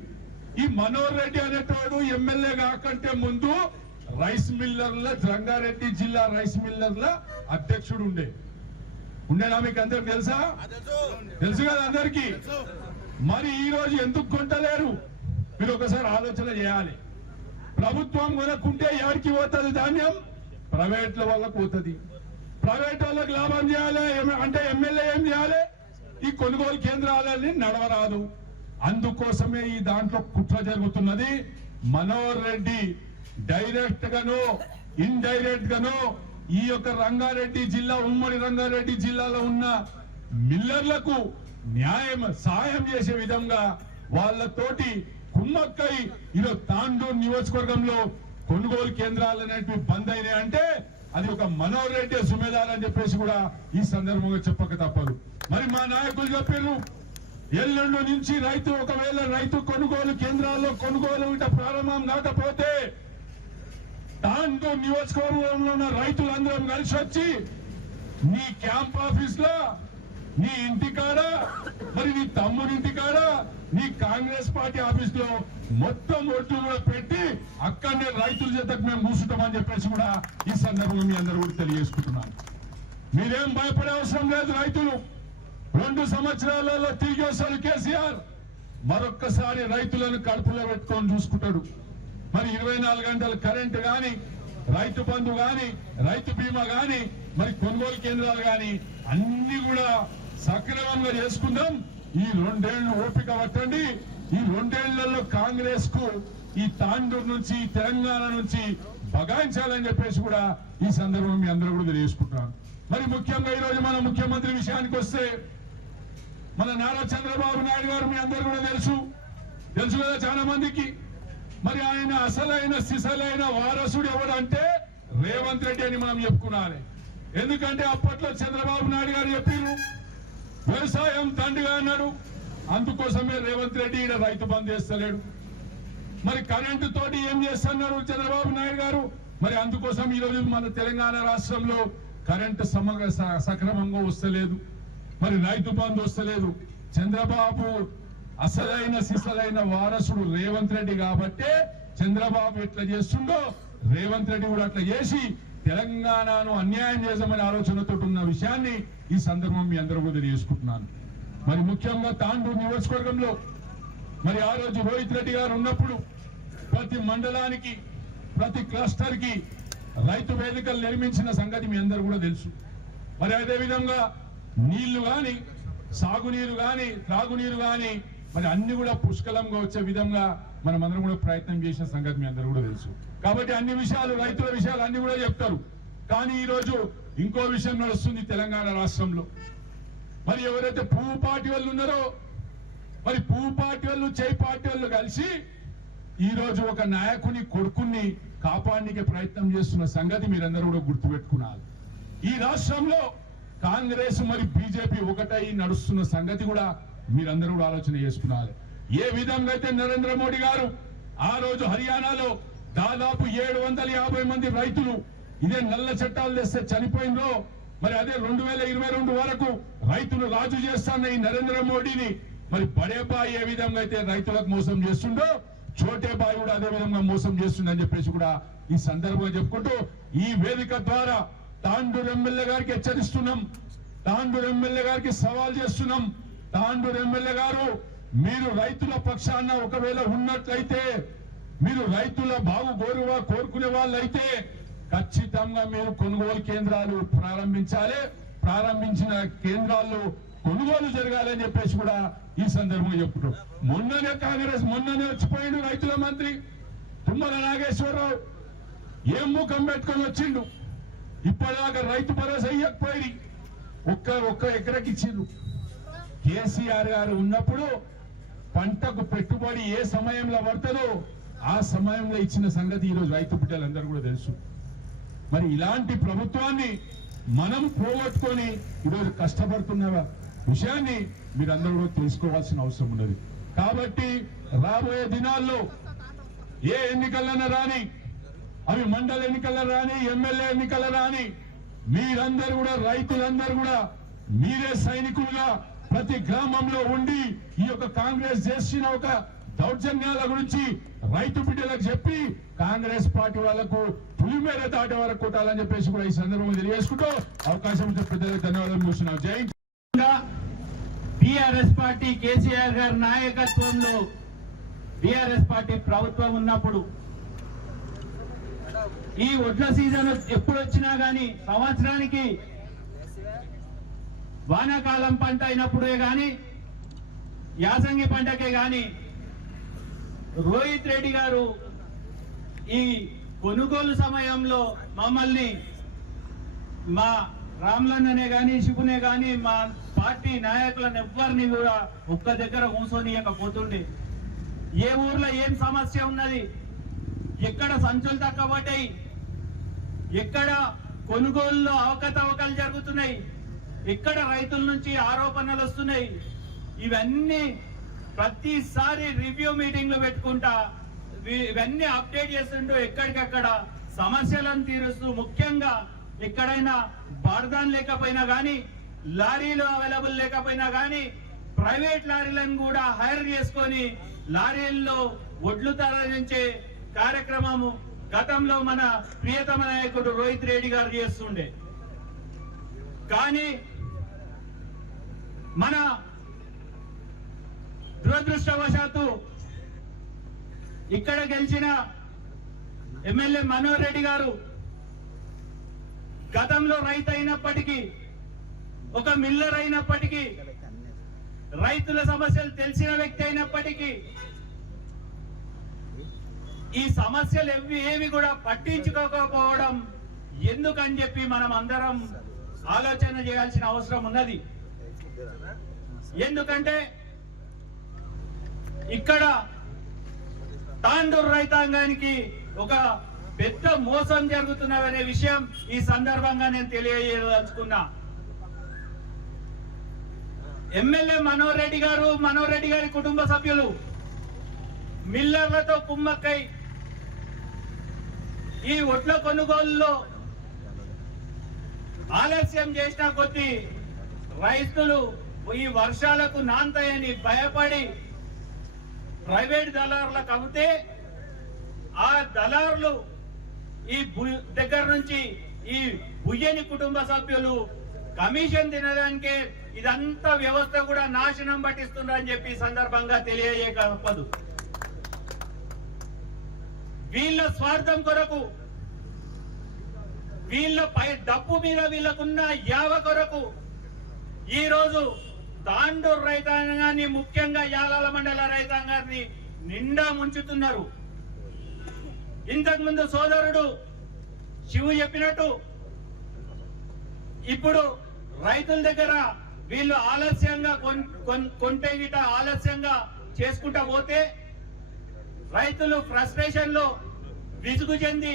ఈ మనోహర్ రెడ్డి అనేటోడు ఎమ్మెల్యే కాకంటే ముందు రైస్ మిల్లర్ల, రంగారెడ్డి జిల్లా రైస్ మిల్లర్ల అధ్యక్షుడు ఉండేనా మీకు అందరికి తెలుసా? తెలుసు కదా అందరికి. మరి ఈ రోజు ఎందుకు కొంటలేరు? మీరు ఒకసారి ఆలోచన చేయాలి. ప్రభుత్వం కొనకుంటే ఎవరికి పోతుంది ధాన్యం? ప్రైవేట్ల వాళ్ళకు పోతుంది. ప్రైవేట్ వాళ్ళకి లాభం చేయాలి అంటే ఎమ్మెల్యే ఏం చేయాలి? ఈ కొనుగోలు కేంద్రాలని నడవరాదు. అందుకోసమే ఈ దాంట్లో కుట్ర జరుగుతున్నది. మనోహర్ రెడ్డి డైరెక్ట్ గానో ఇండైరెక్ట్ గానో ఈ యొక్క రంగారెడ్డి జిల్లా, ఉమ్మడి రంగారెడ్డి జిల్లాలో ఉన్న మిల్లర్లకు సహాయం చేసే విధంగా వాళ్ళతోటి కుమ్మక్కై ఈరోజు తాండూరు నియోజకవర్గంలో కొనుగోలు కేంద్రాలు అనేటివి బంద్ అయినాయి అంటే అది ఒక మనోహర్ రెడ్డి సుమేదార్ అని చెప్పేసి కూడా ఈ సందర్భంగా చెప్పక తప్పదు. మరి మా నాయకులు చెప్పారు, ఎల్లుండి నుంచి ఒకవేళ రైతు కొనుగోలు కేంద్రాల్లో కొనుగోలు ప్రారంభం కాకపోతే తాండూరు నియోజకవర్గంలో ఉన్న రైతులందరం కలిసి వచ్చి నీ క్యాంప్ ఆఫీస్ లో, నీ ఇంటికాడ, మరి నీ తమ్ముడి ఇంటికాడ, నీ కాంగ్రెస్ పార్టీ ఆఫీస్ లో మొత్తం ఓట్లు కూడా పెట్టి అక్కడనే రైతుల చేతకు మేము కూర్చుంటామని చెప్పేసి కూడా ఈ సందర్భంగా మీ అందరూ కూడా తెలియజేసుకుంటున్నాను. మీరేం భయపడే అవసరం లేదు. రైతులు 2 సంవత్సరాలలో తిరిగి వస్తారు కేసీఆర్. మరొక్కసారి రైతులను కడుపులో పెట్టుకొని చూసుకుంటాడు. మరి 24 గంటలు కరెంటు గాని, రైతు బంధు గాని, రైతు బీమా గాని, మరి కొనుగోలు కేంద్రాలు గాని అన్ని కూడా సక్రమంగా చేసుకుందాం. ఈ 2 ఏళ్లు ఓపిక పట్టండి. ఈ 2 ఏళ్లలో కాంగ్రెస్ కు ఈ తాండూరు నుంచి, తెలంగాణ నుంచి బగాయించాలని చెప్పేసి కూడా ఈ సందర్భం మీ అందరూ కూడా తెలియజేసుకుంటున్నాను. మరి ముఖ్యంగా ఈ రోజు మన ముఖ్యమంత్రి విషయానికి వస్తే, మన నారా చంద్రబాబు నాయుడు గారు మీ అందరూ కూడా తెలుసు కదా చాలా మందికి. మరి ఆయన అసలైన సిసలైన వారసుడు ఎవడంటే రేవంత్ రెడ్డి అని మనం చెప్పుకున్నాలి. ఎందుకంటే అప్పట్లో చంద్రబాబు నాయుడు గారు చెప్పారు వ్యవసాయం తండ్రిగా అన్నాడు. అందుకోసమే రేవంత్ రెడ్డి ఈయన రైతు బంద్ చేస్తలేడు. మరి కరెంటు తోటి ఏం చేస్తున్నారు చంద్రబాబు నాయుడు గారు. మరి అందుకోసం ఈ రోజు మన తెలంగాణ రాష్ట్రంలో కరెంటు సక్రమంగా వస్తలేదు. మరి రైతు బంద్ వస్తలేదు. చంద్రబాబు అసలైన సిసలైన వారసుడు రేవంత్ రెడ్డి కాబట్టే చంద్రబాబు ఎట్లా చేస్తుండో రేవంత్ రెడ్డి కూడా అట్లా చేసి తెలంగాణను అన్యాయం చేద్దామనే ఆలోచనతో ఉన్న విషయాన్ని ఈ సందర్భం మీ అందరూ కూడా తెలియజేసుకుంటున్నాను. మరి ముఖ్యంగా తాండూరు నియోజకవర్గంలో మరి ఆ రోజు రోహిత్ రెడ్డి గారు ఉన్నప్పుడు ప్రతి మండలానికి, ప్రతి క్లస్టర్ కి రైతు వేదికలు నిర్మించిన సంగతి మీ అందరూ కూడా తెలుసు. మరి అదే విధంగా నీళ్లు గాని, సాగునీరు గాని, త్రాగునీరు గాని మరి అన్ని కూడా పుష్కలంగా వచ్చే విధంగా మనం అందరం కూడా ప్రయత్నం చేసిన సంగతి మీ అందరూ కూడా తెలుసు. కాబట్టి అన్ని విషయాలు, రైతుల విషయాలు అన్ని కూడా చెప్తారు. కానీ ఈ రోజు ఇంకో విషయం నడుస్తుంది తెలంగాణ రాష్ట్రంలో. మరి ఎవరైతే పువ్వు పార్టీ వాళ్ళు ఉన్నారో, మరి పువ్వు పార్టీ వాళ్ళు, చేయి పార్టీ వాళ్ళు కలిసి ఈ రోజు ఒక నాయకుని కొడుకుని కాపాడడానికి ప్రయత్నం చేస్తున్న సంగతి మీరందరూ కూడా గుర్తుపెట్టుకున్నారు. ఈ రాష్ట్రంలో కాంగ్రెస్ మరి బీజేపీ ఒకటై నడుస్తున్న సంగతి కూడా మీరందరూ కూడా ఆలోచన చేసుకున్నారు. ఏ విధంగా అయితే నరేంద్ర మోడీ గారు ఆ రోజు హర్యానాలో దాదాపు 750 మంది రైతులు ఇదే నల్ల చట్టాలు తెస్తే చనిపోయిందో, మరి అదే 2022 వరకు రైతులు రాజు చేస్తాన్న ఈ నరేంద్ర మోడీని మరి బడేబాయి ఏ విధంగా అయితే రైతులకు మోసం చేస్తుండో, చోటేబాయి కూడా అదే విధంగా మోసం చేస్తుందని చెప్పేసి కూడా ఈ సందర్భంగా చెప్పుకుంటూ ఈ వేదిక ద్వారా తాండూరు ఎమ్మెల్యే గారికి హెచ్చరిస్తున్నాం, తాండూరు ఎమ్మెల్యే గారికి సవాల్ చేస్తున్నాం. తాండూరు ఎమ్మెల్యే గారు, మీరు రైతుల పక్షాన ఒకవేళ ఉన్నట్లయితే, మీరు రైతుల బాగు కోరుకునే వాళ్ళైతే ఖచ్చితంగా మీరు కొనుగోలు కేంద్రాలు ప్రారంభించాలి. ప్రారంభించిన కేంద్రాల్లో కొనుగోలు జరగాలని చెప్పేసి కూడా ఈ సందర్భంగా చెప్పుకుంటాం. మొన్ననే వచ్చిపోయిండు రైతుల మంత్రి తుమ్మల నాగేశ్వరరావు. ఏం ముఖం పెట్టుకొని వచ్చిండు. ఇప్పటిదాకా రైతు భరోసా ఇయ్యకపోయి ఒక్క ఎకరకి ఇచ్చిండు. కేసీఆర్ గారు ఉన్నప్పుడు పంటకు పెట్టుబడి ఏ సమయంలో పడుతుందో ఆ సమయంలో ఇచ్చిన సంగతి ఈరోజు రైతు బిడ్డలందరూ కూడా తెలుసు. మరి ఇలాంటి ప్రభుత్వాన్ని మనం పోగొట్టుకొని ఈరోజు కష్టపడుతున్న విషయాన్ని మీరందరూ కూడా తెలుసుకోవాల్సిన అవసరం ఉన్నది. కాబట్టి రాబోయే దినాల్లో ఏ ఎన్నికలన్నా రాని, అవి మండల ఎన్నికల రాని, ఎమ్మెల్యే ఎన్నికల రాని, మీరందరూ కూడా, రైతులందరూ కూడా మీరే సైనికులుగా ప్రతి గ్రామంలో ఉండి ఈ యొక్క కాంగ్రెస్ చేసిన ఒక దౌర్జన్యాల గురించి రైతు బిడ్డలకు చెప్పి కాంగ్రెస్ పార్టీ వాళ్లకు పులిమేర దాటి వరకు కొట్టాలని చెప్పేసి కూడా ఈ సందర్భంగా తెలియజేసుకుంటూ అవకాశం ఇచ్చే పెద్దలకు ధన్యవాదాలు చూస్తున్నాం. జై టిఆర్ఎస్ పార్టీ కేసీఆర్ గారి నాయకత్వంలో టిఆర్ఎస్ పార్టీ ప్రభుత్వం ఉన్నప్పుడు ఈ వడ్ల సీజన్ ఎప్పుడు వచ్చినా గాని, సంవత్సరానికి వానాకాలం పంట అయినప్పుడే గాని, యాసంగి పంటకే గాని రోహిత్ రెడ్డి గారు ఈ కొనుగోలు సమయంలో మమ్మల్ని, మా రామ్లన్ననే గాని, శివునే గాని, మా పార్టీ నాయకులను ఎవ్వరిని కూడా ఒక్క దగ్గర కూర్చొనియకపోతుండే. ఏ ఊర్లో ఏం సమస్య ఉన్నది, ఎక్కడ సంచులు తక్కబడ్డాయి, ఎక్కడ కొనుగోలులో అవకతవకలు జరుగుతున్నాయి, ఎక్కడ రైతుల నుంచి ఆరోపణలు వస్తున్నాయి, ఇవన్నీ ప్రతిసారి రివ్యూ మీటింగ్లు పెట్టుకుంటా ఇవన్నీ అప్డేట్ చేస్తుంటూ ఎక్కడికక్కడ సమస్యలను తీరుస్తూ, ముఖ్యంగా ఎక్కడైనా బార్దాన్ లేకపోయినా కానీ, లారీలు అవైలబుల్ లేకపోయినా కానీ, ప్రైవేట్ లారీలను కూడా హైర్ చేసుకొని లారీల్లో ఒడ్లు తరలించే కార్యక్రమము గతంలో మన ప్రియతమ నాయకుడు రోహిత్ రెడ్డి గారు చేస్తుండే. కానీ మన దురదృష్టవశాత్తు ఇక్కడ గెలిచిన ఎమ్మెల్యే మనోహర్ రెడ్డి గారు గతంలో రైతు అయినప్పటికీ, ఒక మిల్లర్ అయినప్పటికీ, రైతుల సమస్యలు తెలిసిన వ్యక్తి అయినప్పటికీ ఈ సమస్యలు ఏవి కూడా పట్టించుకోకపోవడం ఎందుకని చెప్పి మనం అందరం ఆలోచన చేయాల్సిన అవసరం ఉన్నది. ఎందుకంటే ఇక్కడ తాండూరు రైతాంగానికి ఒక పెద్ద మోసం జరుగుతున్నదనే విషయం ఈ సందర్భంగా నేను తెలియజేయదలుచుకున్నా. ఎమ్మెల్యే మనోహర్ రెడ్డి గారి కుటుంబ సభ్యులు మిల్లర్లతో కుమ్మక్కై ఈ ఒడ్ల కొనుగోలులో ఆలస్యం చేసిన కొద్దీ రైతులు ఈ వర్షాలకు నాంతాయని భయపడి ప్రైవేట్ దళారులకు అమ్మితే ఆ దళారులు ఈ దగ్గర నుంచి ఈ బుయ్యని కుటుంబ సభ్యులు కమిషన్ తినడానికే ఇదంతా వ్యవస్థ కూడా నాశనం పట్టిస్తుందని చెప్పి సందర్భంగా తెలియజేయకపోదు. వీళ్ళ స్వార్థం కొరకు, వీళ్ళ పై డబ్బు మీద వీళ్ళకున్న యావ కొరకు ఈ రోజు తాండూరు రైతాంగాన్ని, ముఖ్యంగా యాలాల మండల రైతాంగాన్ని నిండా ముంచుతున్నారు. ఇంతకు ముందు సోదరుడు శివు చెప్పినట్టు ఇప్పుడు రైతుల దగ్గర వీళ్ళు ఆలస్యంగా కొంటే గిట ఆలస్యంగా చేసుకుంటా పోతే రైతులు ఫ్రస్ట్రేషన్ లో విసుగు చెంది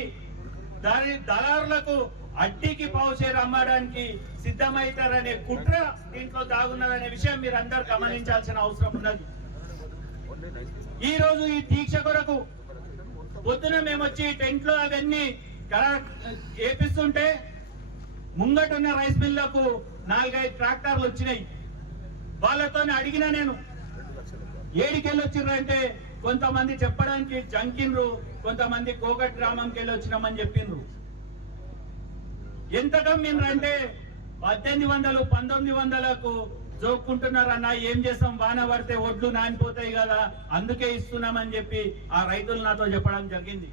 దళారులకు అడ్డీకి పావుచేరు అమ్మడానికి సిద్ధమవుతారనే కుట్ర దీంట్లో దాగున్నదనే విషయం మీరు అందరు గమనించాల్సిన అవసరం ఉన్నది. ఈ రోజు ఈ దీక్ష కొరకు పొద్దున మేము వచ్చి టెంట్ లో అవన్నీ ఏపిస్తుంటే ముంగటున్న రైస్ మిల్లకు 4-5 ట్రాక్టర్లు వచ్చినాయి. వాళ్ళతో అడిగినా నేను ఏడికెళ్ళి వచ్చిర్రంటే కొంతమంది చెప్పడానికి జంకిన్రు, కొంతమంది కోకట్ గ్రామంకి వెళ్ళి వచ్చినామని చెప్పిండ్రు. ఎంత కమ్మిండ్రంటే 1800 1900కు జోక్కుంటున్నారన్న. ఏం చేస్తాం, వాన పడితే ఒడ్లు నానిపోతాయి కదా, అందుకే ఇస్తున్నామని చెప్పి ఆ రైతులు నాతో చెప్పడం జరిగింది.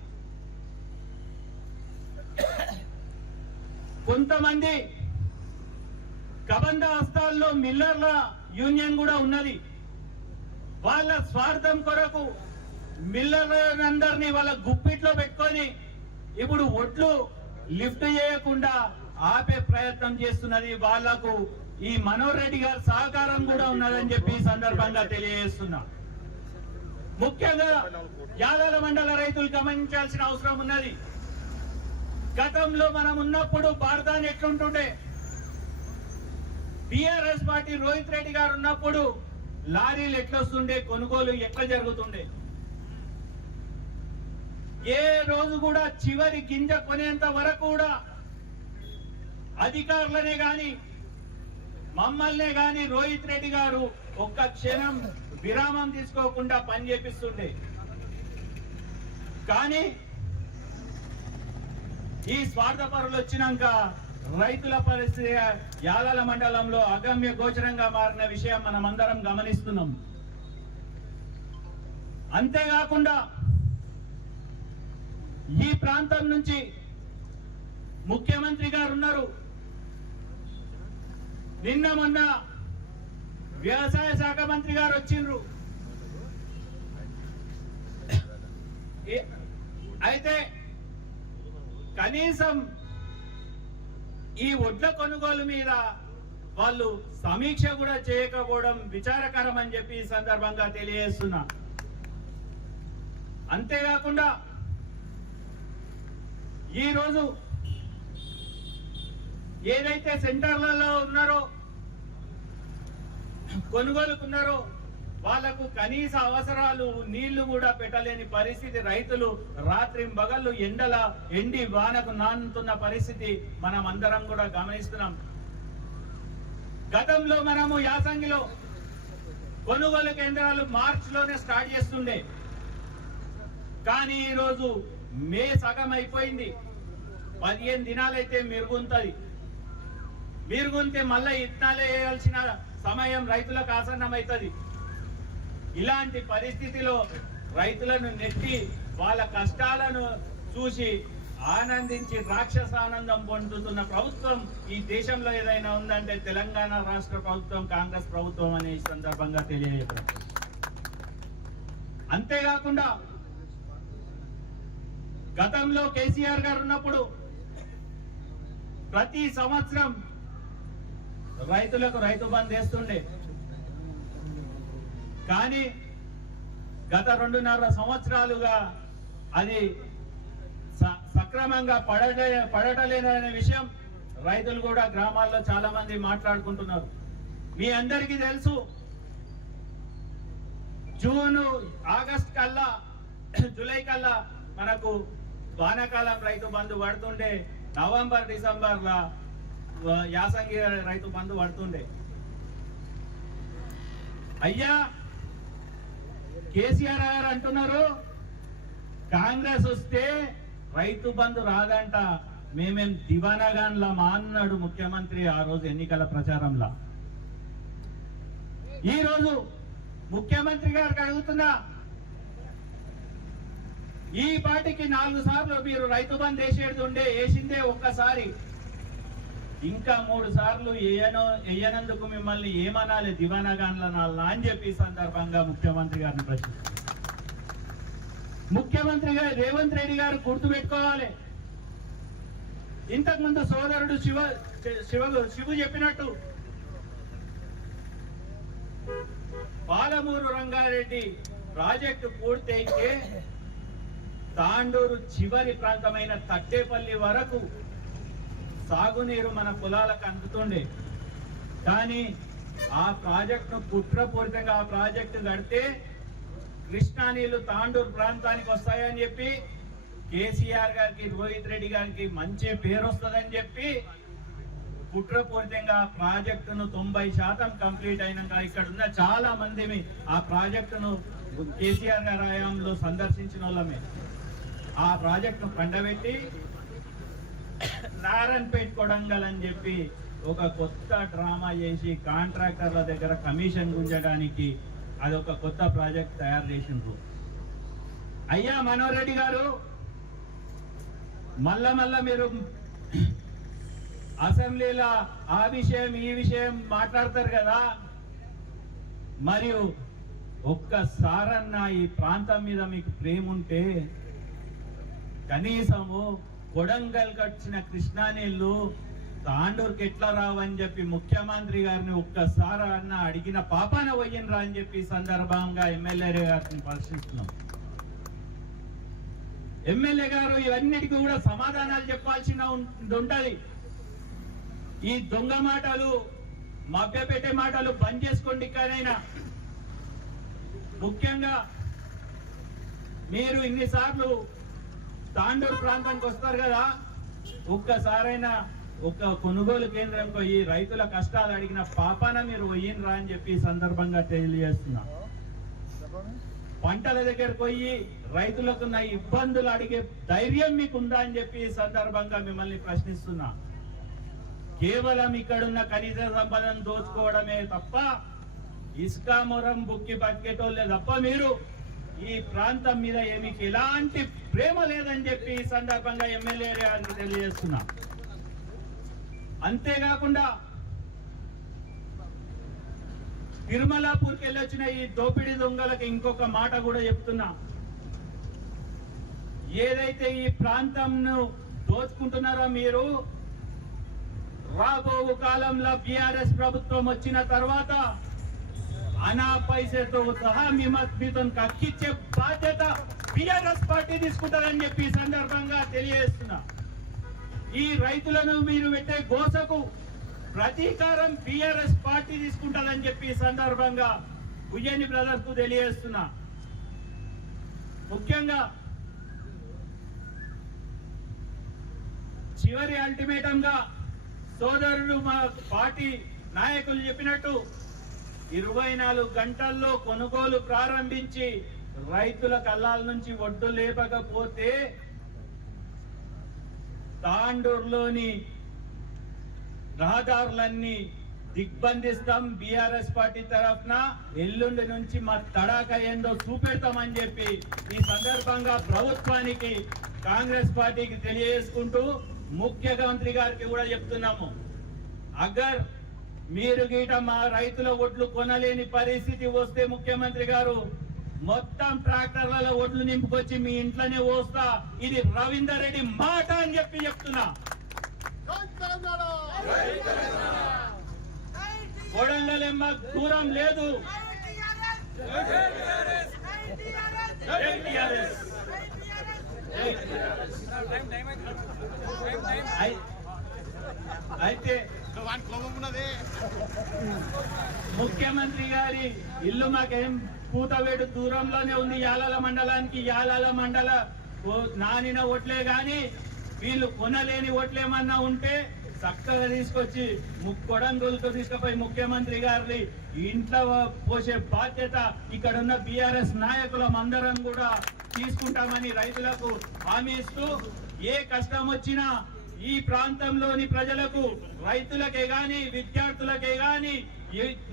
కొంతమంది కబంధ హస్తాల్లో మిల్లర్ల యూనియన్ కూడా ఉన్నది. వాళ్ళ స్వార్థం కొరకు మిల్లర్లందరినీ వాళ్ళ గుప్పిట్లో పెట్టుకొని ఇప్పుడు ఒడ్లు లిఫ్ట్ చేయకుండా ఆపే ప్రయత్నం చేస్తున్నది. వాళ్లకు ఈ మనోహర్ రెడ్డి గారి సహకారం కూడా ఉన్నదని చెప్పి ఈ సందర్భంగా తెలియజేస్తున్నా. ముఖ్యంగా యాదల మండల రైతులు గమనించాల్సిన అవసరం ఉన్నది. గతంలో మనం ఉన్నప్పుడు బార్దాన్ ఎట్లుంటుండే, టిఆర్ఎస్ పార్టీ రోహిత్ రెడ్డి గారు ఉన్నప్పుడు లారీలు ఎట్లొస్తుండే, కొనుగోలు ఎట్లా జరుగుతుండే, ఏ రోజు కూడా చివరి గింజ కొనేంత వరకు కూడా అధికారులనే గాని మమ్మల్నే గాని రోహిత్ రెడ్డి గారు ఒక్క క్షణం విరామం తీసుకోకుండా పని చేపిస్తుండే. కానీ ఈ స్వార్థపరులు వచ్చినాక రైతుల పరిస్థితి యాలాల మండలంలో అగమ్య గోచరంగా మారిన విషయం మనం అందరం గమనిస్తున్నాం. అంతేకాకుండా ఈ ప్రాంతం నుంచి ముఖ్యమంత్రి గారు ఉన్నారు. నిన్న మొన్న వ్యవసాయ శాఖ మంత్రి గారు వచ్చిండ్రు. అయితే కనీసం ఈ ఒడ్ల కొనుగోలు మీద వాళ్ళు సమీక్ష కూడా చేయకపోవడం విచారకరం అని చెప్పి ఈ సందర్భంగా తెలియజేస్తున్నా. అంతేకాకుండా ఈ రోజు ఏదైతే సెంటర్లలో ఉన్నారో, కొనుగోలుకున్నారో వాళ్లకు కనీస అవసరాలు నీళ్లు కూడా పెట్టలేని పరిస్థితి, రైతులు రాత్రింబగళ్ళు ఎండి వానకు నానుతున్న పరిస్థితి మనం అందరం కూడా గమనిస్తున్నాం. గతంలో మనము యాసంగిలో కొనుగోలు కేంద్రాలు మార్చ్ లోనే స్టార్ట్ చేస్తుండే, కానీ ఈరోజు మే సగం అయిపోయింది. 15 దినాలైతే మెరుగుంటది. మెరుగుంటే మళ్ళీ ఇత్తనాలే వేయాల్సిన సమయం రైతులకు ఆసన్నమవుతుంది. ఇలాంటి పరిస్థితిలో రైతులను నెట్టి వాళ్ళ కష్టాలను చూసి ఆనందించి రాక్షసానందం పొందుతున్న ప్రభుత్వం ఈ దేశంలో ఏదైనా ఉందంటే తెలంగాణ రాష్ట్ర ప్రభుత్వం, కాంగ్రెస్ ప్రభుత్వం అనే సందర్భంగా తెలియజేయబడుతుంది. అంతేకాకుండా గతంలో కేసీఆర్ గారు ఉన్నప్పుడు ప్రతి సంవత్సరం రైతులకు రైతు బంధు వేస్తుండే, కానీ గత 2.5 సంవత్సరాలుగా అది సక్రమంగా పడటలేదనే విషయం రైతులు కూడా గ్రామాల్లో చాలా మంది మాట్లాడుకుంటున్నారు. మీ అందరికీ తెలుసు, జూన్ ఆగస్ట్ కల్లా జూలై కల్లా మనకు వానాకాలం రైతు బంధు పడుతుండే, నవంబర్ డిసెంబర్లో యాసంగి రైతు బంధు పడుతుండే. అయ్యా కేసీఆర్ గారు అంటున్నారు కాంగ్రెస్ వస్తే రైతు బంధు రాదంట, మేమేం దివానాగాన్లమా అన్నాడు ముఖ్యమంత్రి ఆ రోజు ఎన్నికల ప్రచారంలో. ఈ రోజు ముఖ్యమంత్రి గారికి అడుగుతున్నా, ఈ పాటికి 4 సార్లు మీరు రైతు బంధు వేసిందే ఒక్కసారి, ఇంకా 3 సార్లు వేయనందుకు మిమ్మల్ని ఏమనాలి, దివానాగాన్లనాలా అని చెప్పి సందర్భంగా ముఖ్యమంత్రి గారిని ప్రశ్నిస్తున్నారు. ముఖ్యమంత్రి గారు రేవంత్ రెడ్డి గారు గుర్తుపెట్టుకోవాలి, ఇంతకుముందు సోదరుడు శివు చెప్పినట్టు పాలమూరు రంగారెడ్డి ప్రాజెక్టు పూర్తయితే తాండూరు చివరి ప్రాంతమైన తట్టేపల్లి వరకు సాగునీరు మన పొలాలకు అందుతుండే, కానీ ఆ ప్రాజెక్టును కుట్రపూరితంగా ఆ ప్రాజెక్టు కడితే కృష్ణా నీళ్లు తాండూరు ప్రాంతానికి వస్తాయని చెప్పి కేసీఆర్ గారికి, రోహిత్ రెడ్డి గారికి మంచి పేరు వస్తుందని చెప్పి కుట్రపూరితంగా ప్రాజెక్టును 90% కంప్లీట్ అయినాక ఇక్కడ ఉన్న చాలా మంది ఆ ప్రాజెక్టును కేసీఆర్ గారి హయాంలో సందర్శించిన వాళ్ళమే ఆ ప్రాజెక్టును పండబెట్టి నారాయణపేట కొడంగల్ అని చెప్పి ఒక కొత్త డ్రామా చేసి కాంట్రాక్టర్ల దగ్గర కమిషన్ గుంజడానికి అదొక కొత్త ప్రాజెక్ట్ తయారు చేసిండ్రు. అయ్యా మనోహర్ రెడ్డి గారు, మళ్ళా మీరు అసెంబ్లీలో ఆ విషయం ఈ విషయం మాట్లాడతారు కదా, మరియు ఒక్కసారన్నా ఈ ప్రాంతం మీద మీకు ప్రేమ ఉంటే కనీసము కొడంగల్ కట్టిన కృష్ణా నీళ్లు తాండూరుకి ఎట్లా రావని చెప్పి ముఖ్యమంత్రి గారిని ఒక్కసారి అన్న అడిగిన పాపాన పోయినరా అని చెప్పి సందర్భంగా ఎమ్మెల్యే గారిని ప్రశ్నిస్తున్నాం. ఎమ్మెల్యే గారు ఇవన్నిటికీ కూడా సమాధానాలు చెప్పాల్సిన ఉంటది. ఈ దొంగ మాటలు, మభ్యపెట్టే మాటలు బంద్ చేసుకోండి. ఇక్కడైనా ముఖ్యంగా మీరు ఇన్నిసార్లు తాండూరు ప్రాంతానికి వస్తారు కదా, ఒక్కసారైనా ఒక కొనుగోలు కేంద్రం పోయి రైతుల కష్టాలు అడిగిన పాపాన మీరు పోయినరా అని చెప్పి సందర్భంగా తెలియజేస్తున్నా. పంటల దగ్గరకు పోయి రైతులకున్న ఇబ్బందులు అడిగే ధైర్యం మీకుందా అని చెప్పి సందర్భంగా మిమ్మల్ని ప్రశ్నిస్తున్నా. కేవలం ఇక్కడున్న ఖనిజ సంపదను దోచుకోవడమే తప్ప, ఇసుక మొరం బుక్కి బతికేటోళ్ళే తప్ప మీరు ఈ ప్రాంతం మీద మీకు ఎలాంటి ప్రేమ లేదని చెప్పి ఈ సందర్భంగా ఎమ్మెల్యే గారిని తెలియజేస్తున్నా. అంతేకాకుండా తిరుమలాపూర్కి వెళ్ళొచ్చిన ఈ దోపిడీ దొంగలకి ఇంకొక మాట కూడా చెప్తున్నా. ఏదైతే ఈ ప్రాంతంను దోచుకుంటున్నారో మీరు, రాబో కాలంలో బీఆర్ఎస్ ప్రభుత్వం వచ్చిన తర్వాత అనా పైసతో సహా మీతో కక్కిచ్చే బాధ్యత బీఆర్ఎస్ పార్టీ తీసుకుంటారని చెప్పి ఈ సందర్భంగా తెలియజేస్తున్నా. ఈ రైతులను మీరు పెట్టే గోసకు ప్రతీకారం బీఆర్ఎస్ పార్టీ తీసుకుంటారని చెప్పి ఈ సందర్భంగా భుజని బ్రదర్స్ కు తెలియజేస్తున్నా. ముఖ్యంగా చివరి అల్టిమేటం గా సోదరులు మా పార్టీ నాయకులు చెప్పినట్టు 24 గంటల్లో కొనుగోలు ప్రారంభించి రైతుల కళ్ళాల నుంచి ఒడ్డు లేపకపోతే తాండూరులోని రహదారులన్నీ దిగ్బంధిస్తాం. బీఆర్ఎస్ పార్టీ తరఫున ఎల్లుండి నుంచి మా తడాక ఏందో చూపెడతామని చెప్పి ఈ సందర్భంగా ప్రభుత్వానికి కాంగ్రెస్ పార్టీకి తెలియజేసుకుంటూ ముఖ్యమంత్రి గారికి కూడా చెప్తున్నాము, అగర్ మీరు గీట మా రైతుల ఒడ్లు కొనలేని పరిస్థితి వస్తే ముఖ్యమంత్రి గారు మొత్తం ట్రాక్టర్లలో ఒడ్లు నింపుకొచ్చి మీ ఇంట్లోనే పోస్తా. ఇది రవీందర్ రెడ్డి మాట అని చెప్పి చెప్తున్నా. కొడంగల్ దూరం లేదు. అయితే ముఖ్యమంత్రి గారి ఇల్లు మాకేం కూతవేడు దూరంలోనే ఉంది యాలాల మండలానికి. యాలాల మండల నానిన ఓట్లే గాని వీళ్ళు కొనలేని ఓట్లేమన్నా ఉంటే చక్కగా తీసుకొచ్చి కొడంగల్తో తీసుకుపోయి ముఖ్యమంత్రి గారిని ఇంట్లో పోసే బాధ్యత ఇక్కడ ఉన్న బీఆర్ఎస్ నాయకులం అందరం కూడా తీసుకుంటామని రైతులకు హామీ ఇస్తూ, ఏ కష్టం వచ్చినా ఈ ప్రాంతంలోని ప్రజలకు, రైతులకే గాని, విద్యార్థులకే గాని,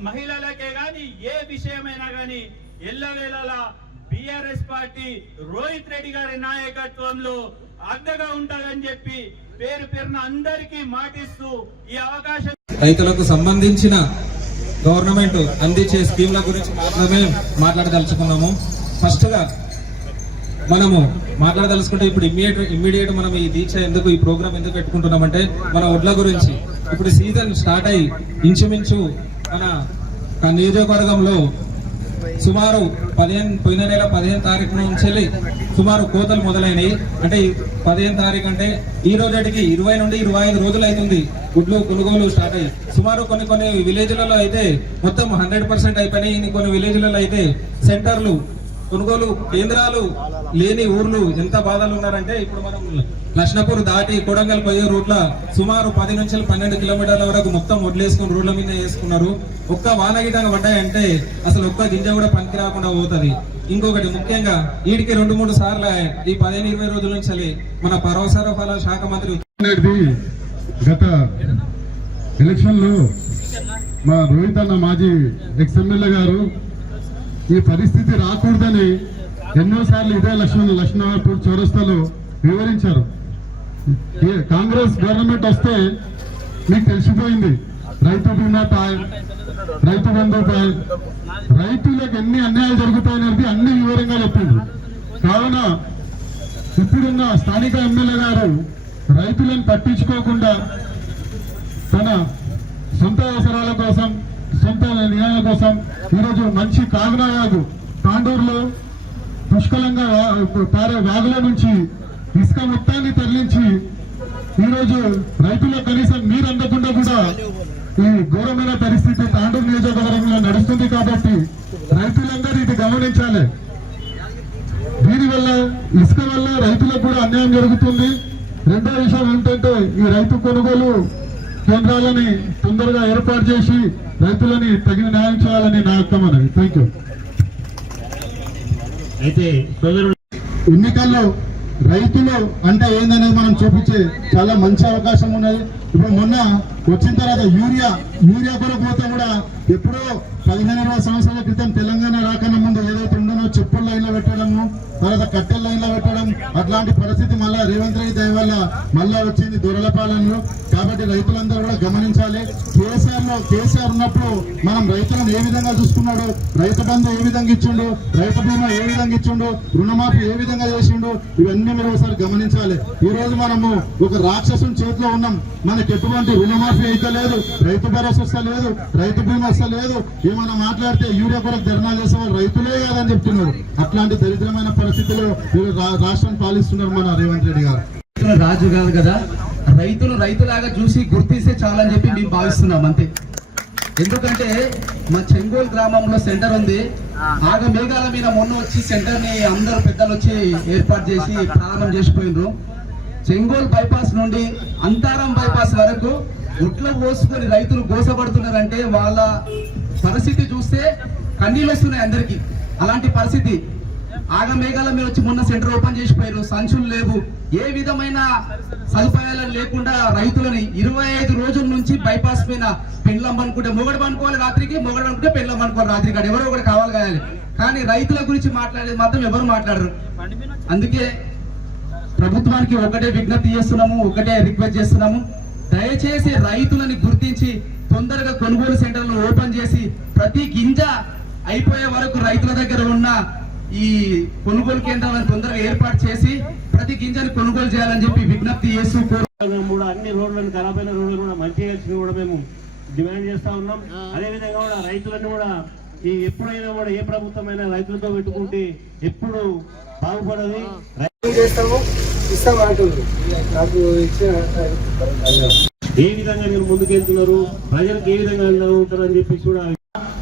మహిళలకే గాని, ఏ విషయమైనా గాని ఎల్లవేళలా బీఆర్ఎస్ పార్టీ రోహిత్ రెడ్డి గారి నాయకత్వంలో అండగా ఉంటుందని చెప్పి పేరు పేరున అందరికీ మాటిస్తూ ఈ అవకాశం. రైతులకు సంబంధించిన గవర్నమెంట్ అందించే స్కీమ్ల గురించి మాత్రమే మాట్లాడదలుచుకున్నాము. ఫస్ట్ గా మనము మాట్లాడదలుచుకుంటే ఇప్పుడు ఇమ్మీడియట్ మనం ఈ దీక్ష ఎందుకు, ఈ ప్రోగ్రామ్ ఎందుకు పెట్టుకుంటున్నామంటే మన ఒడ్ల గురించి. ఇప్పుడు సీజన్ స్టార్ట్ అయ్యి ఇంచుమించు మన నియోజకవర్గంలో సుమారు పోయిన నెల 15 తారీఖు నుంచి సుమారు కోతలు మొదలైనవి. అంటే 15 తారీఖు అంటే ఈ రోజుకి 20 నుండి 25 రోజులు అవుతుంది గుడ్లు కొనుగోలు స్టార్ట్ అయ్యి. సుమారు కొన్ని విలేజ్లలో అయితే మొత్తం 100% అయిపోయినాయి. కొన్ని విలేజ్లలో అయితే సెంటర్లు, కొనుగోలు కేంద్రాలు లేని ఊర్లు ఎంత బాధలు ఉన్నారంటే, ఇప్పుడు మనం లక్ష్మపూర్ దాటి కొడంగల్ పోయే రూట్ల సుమారు 10 నుంచి 12 కిలోమీటర్ల వరకు మొత్తం వడ్లేసుకుని రోడ్ల మీద వేసుకున్నారు. ఒక్క వానగిటంగా పడ్డాయంటే అసలు ఒక్క గింజ కూడా పనికి రాకుండా పోతుంది. ఇంకొకటి ముఖ్యంగా వీటికి 2-3 సార్లు ఈ 15-20 రోజుల నుంచి మన పరోసరఫల శాఖ మంత్రి గత ఎలక్షన్ లో మా రోహిత్ అన్న మాజీ ఎక్స్ఎమ్మెల్యే గారు ఈ పరిస్థితి రాకూడదని ఎన్నోసార్లు ఇదే లక్ష్మణపూర్ చౌరస్తాలో వివరించారు. కాంగ్రెస్ గవర్నమెంట్ వస్తే మీకు తెలిసిపోయింది, రైతు బీమా పాయ్, రైతు బంధు పాయ్, రైతులకు ఎన్ని అన్యాయాలు జరుగుతాయనేది అన్ని వివరంగా చెప్పింది. కావున ఇప్పుడున్న స్థానిక ఎమ్మెల్యే గారు రైతులను పట్టించుకోకుండా తన సొంత అవసరాల కోసం, సొంత న్యాయాల కోసం ఈరోజు మంచి కాగనాయాగు తాండూరులో పుష్కలంగా పారే వాగుల నుంచి ఇసుక మొత్తాన్ని తరలించి ఈరోజు రైతులకు కనీసం నీరు అందకుండా కూడా ఈ ఘోరమైన పరిస్థితి తాండూరు నియోజకవర్గంలో నడుస్తుంది. కాబట్టి రైతులందరూ ఇది గమనించాలి. దీనివల్ల ఇసుక వల్ల రైతులకు కూడా అన్యాయం జరుగుతుంది. రెండో విషయం ఏంటంటే, ఈ రైతు కొనుగోలు కేంద్రాలని తొందరగా ఏర్పాటు చేసి రైతులని తగిన న్యాయం చేయాలని నా యొక్క మనవి. Thank you. అయితే సోదరుడు, ఎన్నికల్లో రైతులు అంటే ఏందనేది మనం చూపించే చాలా మంచి అవకాశం ఉన్నది. ఇప్పుడు మొన్న వచ్చిన తర్వాత యూరియా కొరకు పోతే కూడా ఎప్పుడో 15-20 సంవత్సరాల క్రితం తెలంగాణ రాకన్నా ముందు ఏదైతే ఉండనో చెప్పుల లైన్లో పెట్టడము, తర్వాత కట్టెల లైన్లో పెట్టడం, అట్లాంటి పరిస్థితి మళ్ళా రేవంత్ రెడ్డి దయ వల్ల మళ్ళా వచ్చింది దొరల పాలనలో. కాబట్టి రైతులందరూ కూడా గమనించాలి. కేసీఆర్ ఉన్నప్పుడు మనం రైతులను ఏ విధంగా చూసుకున్నాడు, రైతు బంధు ఏ విధంగా ఇచ్చిండు, రైతు బీమా ఏ విధంగా ఇచ్చిండు, రుణమాఫీ ఏ విధంగా చేసిండు, ఇవన్నీ మీరు ఒకసారి గమనించాలి. ఈ రోజు మనము ఒక రాక్షసుని చేతిలో ఉన్నాం. మనకి ఎటువంటి రుణమాఫీ అయితే లేదు, రైతు భరోసా వస్తలేదు, రైతు బీమా వస్తలేదు. ఏమన్నా మాట్లాడితే యూరియా కొరకు ధర్నా చేసే వాళ్ళు రైతులే కాదని చెప్తున్నారు. అట్లాంటి దరిద్రమైన పరిస్థితిలో రాష్ట్రాన్ని పాలిస్తున్నారు మన రేవంత్ రెడ్డి గారు. రాజు కాదు కదా, రైతులు రైతులాగా చూసి గుర్తిస్తే చాలని చెప్పి మేము భావిస్తున్నాం అంతే. ఎందుకంటే మా చెంగోల్ గ్రామంలో సెంటర్ ఉంది. ఆగ మేఘాల మీద మొన్న వచ్చి సెంటర్ ని అందరు పెద్దలు వచ్చి ఏర్పాటు చేసి ప్రారంభం చేసిపోయినారు. చెంగోల్ బైపాస్ నుండి అంతారం బైపాస్ వరకు గుట్లు పోసుకొని రైతులు గోసపడుతున్నారంటే వాళ్ళ పరిస్థితి చూస్తే కన్నీళ్ళు వస్తున్నాయి అందరికి. అలాంటి పరిస్థితి ఆగ మేఘాల మీద వచ్చి మొన్న సెంటర్ ఓపెన్ చేసిపోయారు. సంచులు లేవు, ఏ విధమైన సదుపాయాలు లేకుండా రైతులని 25 రోజుల నుంచి బైపాస్ పైన పెండ్లం అనుకుంటే మొగడు పనుకోవాలి రాత్రికి, మొగడు అనుకుంటే పెండ్లం అనుకోవాలి రాత్రికి, అక్కడ ఎవరో ఒకటి కావాలి కావాలి. కానీ రైతుల గురించి మాట్లాడేది మాత్రం ఎవరు మాట్లాడరు. అందుకే ప్రభుత్వానికి ఒకటే విజ్ఞప్తి చేస్తున్నాము, ఒకటే రిక్వెస్ట్ చేస్తున్నాము, దయచేసి రైతులని గుర్తించి తొందరగా కొనుగోలు సెంటర్లను ఓపెన్ చేసి ప్రతి గింజ అయిపోయే వరకు రైతుల దగ్గర ఉన్న ఈ కొనుగోలు కేంద్రాలను తొందరగా ఏర్పాటు చేసి ప్రతి గింజని కొనుగోలు చేయాలని చెప్పి విజ్ఞప్తి చేస్తూ కూడా అన్ని రోడ్లను ఖరాబ్ అయిన రోడ్లు కూడా మంచిగా కూడా మేము డిమాండ్ చేస్తా ఉన్నాం. అదే విధంగా కూడా రైతులను కూడా ఈ ఎప్పుడైనా కూడా ఏ ప్రభుత్వమైనా రైతులతో పెట్టుకుంటే ఎప్పుడు బాగుపడదు. ఏ విధంగా మీరు ముందుకెళ్తున్నారు, ప్రజలకు ఏ విధంగా ఉంటారు అని చెప్పి కూడా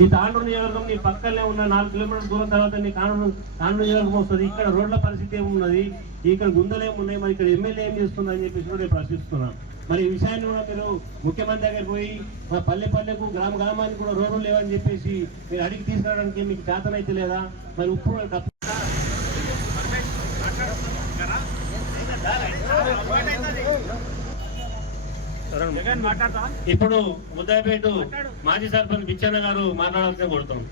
ఈ తాండూరు నియోజకవర్గం నీ పక్కనే ఉన్న 4 కిలోమీటర్ల దూరం తర్వాత నీ తాండూరు నియోజకవర్గం వస్తుంది. ఇక్కడ రోడ్ల పరిస్థితి ఏమున్నది, ఇక్కడ గుందలు ఏమున్నాయి, మరి ఇక్కడ ఎమ్మెల్యే ఏం చేస్తుంది అని చెప్పేసి కూడా నేను ప్రశ్నిస్తున్నాను. మరి ఈ విషయాన్ని కూడా మీరు ముఖ్యమంత్రి దగ్గర పోయి మా పల్లెకు గ్రామానికి కూడా రోడ్లు లేవని చెప్పేసి మీరు అడిగి తీసుకురావడానికి మీకు చేతనైతే లేదా? మరి ఇప్పుడు ఇప్పుడు ముద్దాయిపేట మాజీ సర్పంచ్ బిచ్చన్న గారు మాట్లాడాల్సిన కోరుతున్నాం.